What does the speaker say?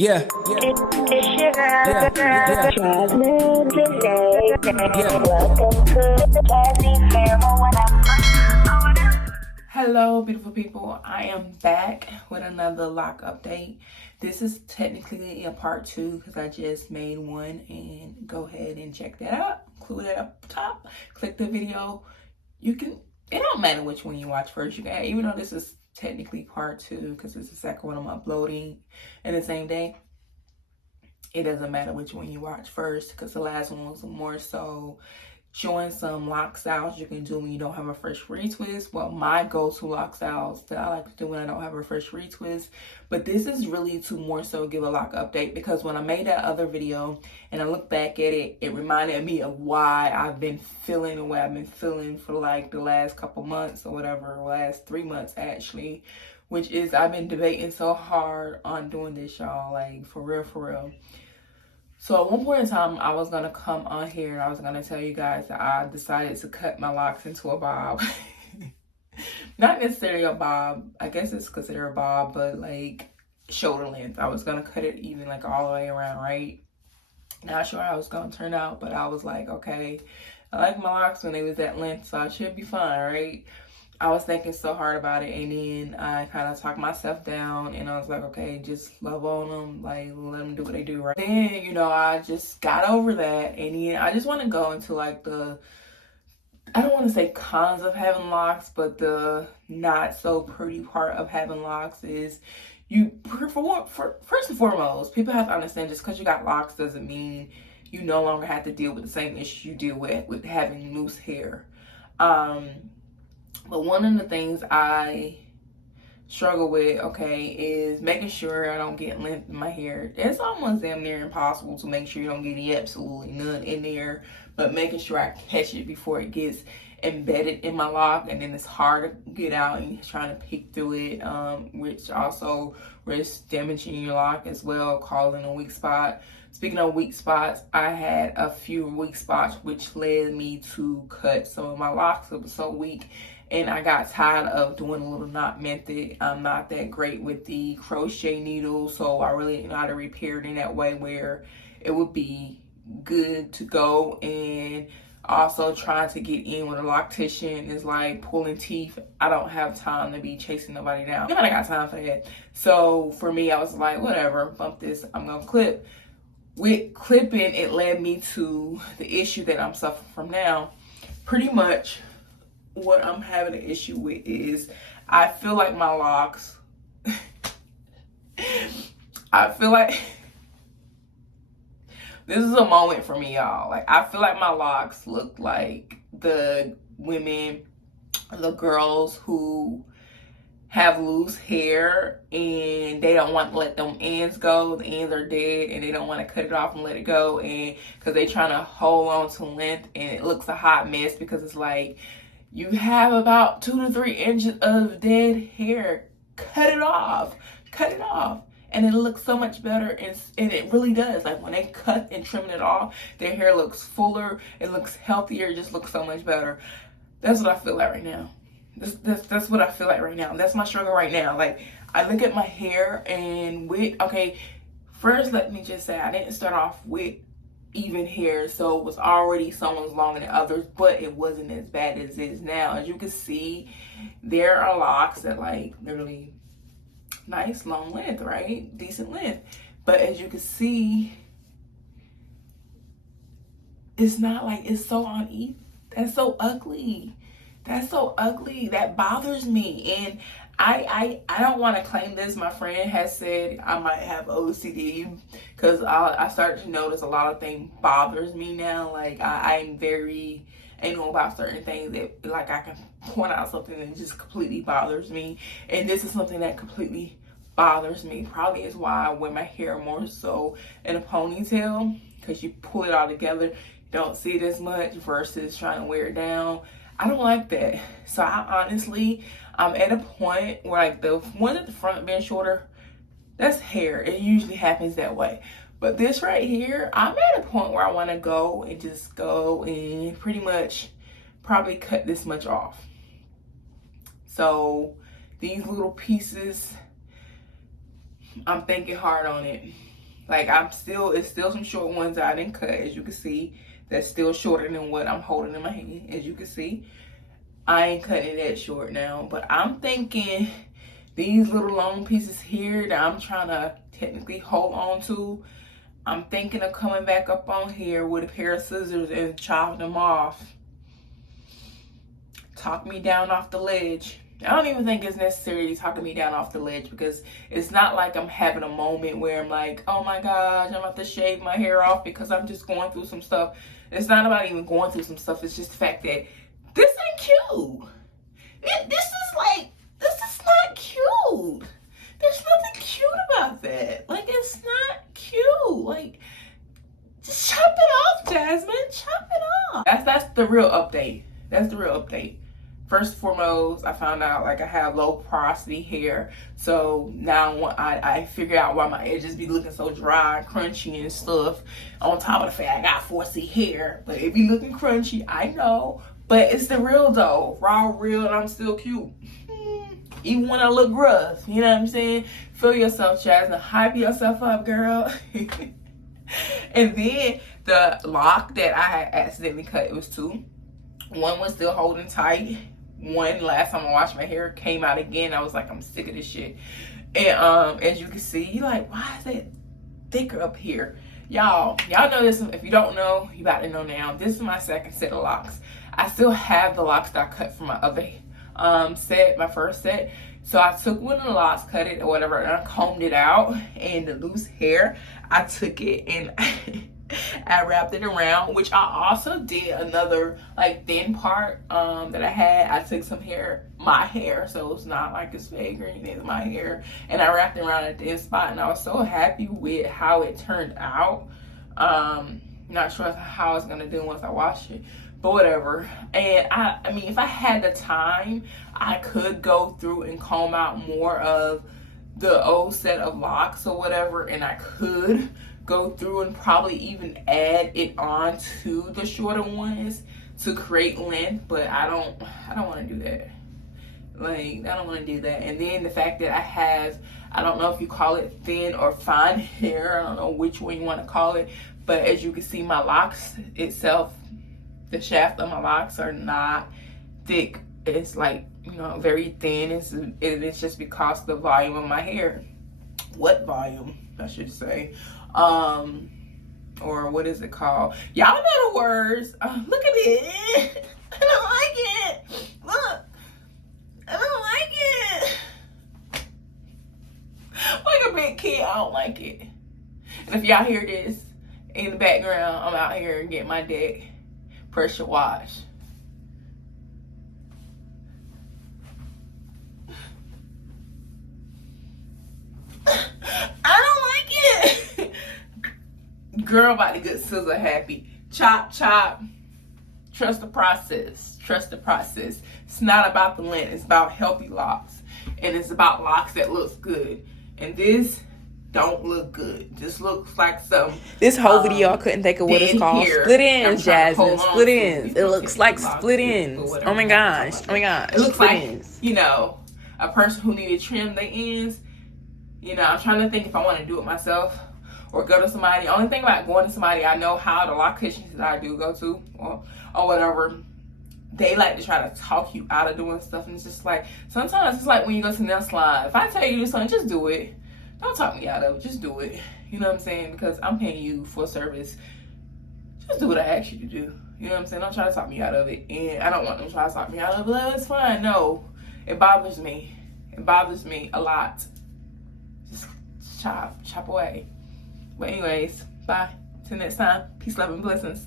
Yeah, Hello, beautiful people. I am back with another lock update. This is technically a part 2 because I just made one, and go ahead and check that out. Include that up top. Click the video. You can, it don't matter which one you watch first. You can, even though this is technically part 2 because it's the second one I'm uploading in the same day. It doesn't matter which one you watch first because the last one was more so showing some lock styles you can do when you don't have a fresh retwist. Well, my go-to lock styles that I like to do when I don't have a fresh retwist. But this is really to more so give a lock update, because when I made that other video and I look back at it, it reminded me of why I've been feeling the way I've been feeling for like the last couple months or whatever, last 3 months actually, which is I've been debating so hard on doing this, y'all, like for real. So at one point in time, I was going to come on here and I was going to tell you guys that I decided to cut my locks into a bob. Not necessarily a bob. I guess it's considered a bob, but like shoulder length. I was going to cut it even like all the way around, right? Not sure how it was going to turn out, but I was like, okay, I like my locks when they was that length, so I should be fine, right? I was thinking so hard about it, and then I kind of talked myself down, and I was like, okay, just love on them, like let them do what they do, right? Then, you know, I just got over that, and then I just want to go into like I don't want to say cons of having locks, but the not so pretty part of having locks is first and foremost, people have to understand just because you got locks doesn't mean you no longer have to deal with the same issue you deal with having loose hair. But one of the things I struggle with, okay, is making sure I don't get length in my hair. It's almost damn near impossible to make sure you don't get absolutely none in there, but making sure I catch it before it gets embedded in my lock, and then it's hard to get out and you're trying to peek through it, which also risks damaging your lock as well, causing a weak spot. Speaking of weak spots, I had a few weak spots which led me to cut some of my locks. It was so weak, and I got tired of doing a little knot method. I'm not that great with the crochet needle, so I really didn't know how to repair it in that way where it would be good to go. And also trying to get in with a loctician is like pulling teeth. I don't have time to be chasing nobody down. I got time for that. So for me, I was like, whatever, bump this, I'm gonna clip. With clipping, it led me to the issue that I'm suffering from now. Pretty much what I'm having an issue with is I feel like my locks I feel like this is a moment for me, y'all. Like, I feel like my locks look like the women, the girls who have loose hair and they don't want to let them ends go. The ends are dead and they don't want to cut it off and let it go, and because they trying to hold on to length, and it looks a hot mess because it's like you have about 2 to 3 inches of dead hair. Cut it off. And it looks so much better, and it really does. Like when they cut and trim it off, their hair looks fuller, it looks healthier, it just looks so much better. That's what I feel like right now. That's what I feel like right now. That's my struggle right now. Like, I look at my hair and okay, first let me just say I didn't start off with even hair, so it was already someone's longer than others, but it wasn't as bad as it is now. As you can see, there are locks that like literally nice long length, right? Decent length. But as you can see, it's not like, it's so uneven. That's so ugly. That bothers me. And I don't want to claim this. My friend has said I might have OCD because I started to notice a lot of things bothers me now. Like I'm very anal about certain things that like I can point out something that just completely bothers me. And this is something that completely bothers me. Probably is why I wear my hair more so in a ponytail, because you pull it all together, you don't see it as much versus trying to wear it down. I don't like that. So I honestly, I'm at a point where like the one at the front being shorter, that's hair. It usually happens that way. But this right here, I'm at a point where I want to go and pretty much probably cut this much off. So these little pieces, I'm thinking hard on it. Like it's still some short ones I didn't cut, as you can see. That's still shorter than what I'm holding in my hand, as you can see. I ain't cutting it that short now, but I'm thinking these little long pieces here that I'm trying to technically hold on to, I'm thinking of coming back up on here with a pair of scissors and chop them off. Talk me down off the ledge. I don't even think it's necessary to talk me down off the ledge, because it's not like I'm having a moment where I'm like, oh my gosh, I'm about to shave my hair off because I'm just going through some stuff. It's not about even going through some stuff. It's just the fact that this ain't cute. This is not cute. There's nothing cute about that. Like, it's not cute. Like, just chop it off, Jasmine. Chop it off. That's the real update. That's the real update. First and foremost, I found out like I have low porosity hair. So now I figure out why my edges be looking so dry and crunchy and stuff. On top of the fact I got 4C hair. But it be looking crunchy, I know. But it's the real though. Raw, real, and I'm still cute. Even when I look rough. You know what I'm saying? Feel yourself, Jasmine. Hype yourself up, girl. And then the lock that I had accidentally cut, it was two. One was still holding tight. One, last time I washed my hair, came out again. I was like, I'm sick of this shit. And as you can see, you're like, why is it thicker up here? Y'all know this. If you don't know, you about to know now. This is my second set of locks. I still have the locks that I cut from my other set, my first set. So I took one of the locks, cut it or whatever, and I combed it out. And the loose hair, I took it and I wrapped it around, which I also did another like thin part that I had. I took some hair, my hair, so it's not like it's fake or anything, it's my hair, and I wrapped it around a thin spot, and I was so happy with how it turned out. Not sure how it's gonna do once I wash it, but whatever. And I mean, if I had the time, I could go through and comb out more of the old set of locks or whatever, and I could go through and probably even add it on to the shorter ones to create length, but I don't want to do that. Like, I don't want to do that. And then the fact that I don't know if you call it thin or fine hair, I don't know which one you want to call it, but as you can see, my locks itself, the shaft of my locks are not thick. It's like, you know, very thin. It's just because of the volume of my hair. What volume, I should say. Or what is it called? Y'all know the words. Look at it. I don't like it. Look. I don't like it. Like a big kid, I don't like it. And if y'all hear this in the background, I'm out here getting my deck pressure washed. Girl about to get scissor happy. Chop, chop. Trust the process. Trust the process. It's not about the length. It's about healthy locks. And it's about locks that looks good. And this don't look good. Just looks like some... This whole video I couldn't think of what it's called. Split ends, Jasmine. Split ends. It looks like split ends. Oh my gosh. Oh my gosh. It looks like, you know, a person who needed to trim their ends. You know, I'm trying to think if I want to do it myself or go to somebody. Only thing about going to somebody, I know how the locticians that I do go to or whatever, they like to try to talk you out of doing stuff. And it's just like, sometimes it's like when you go to the nail salon, if I tell you to do something, just do it. Don't talk me out of it. Just do it. You know what I'm saying? Because I'm paying you for a service. Just do what I ask you to do. You know what I'm saying? Don't try to talk me out of it. And I don't want them to try to talk me out of it. Well, it's fine. No. It bothers me. It bothers me a lot. Just chop away. But anyways, bye. Till next time. Peace, love, and blessings.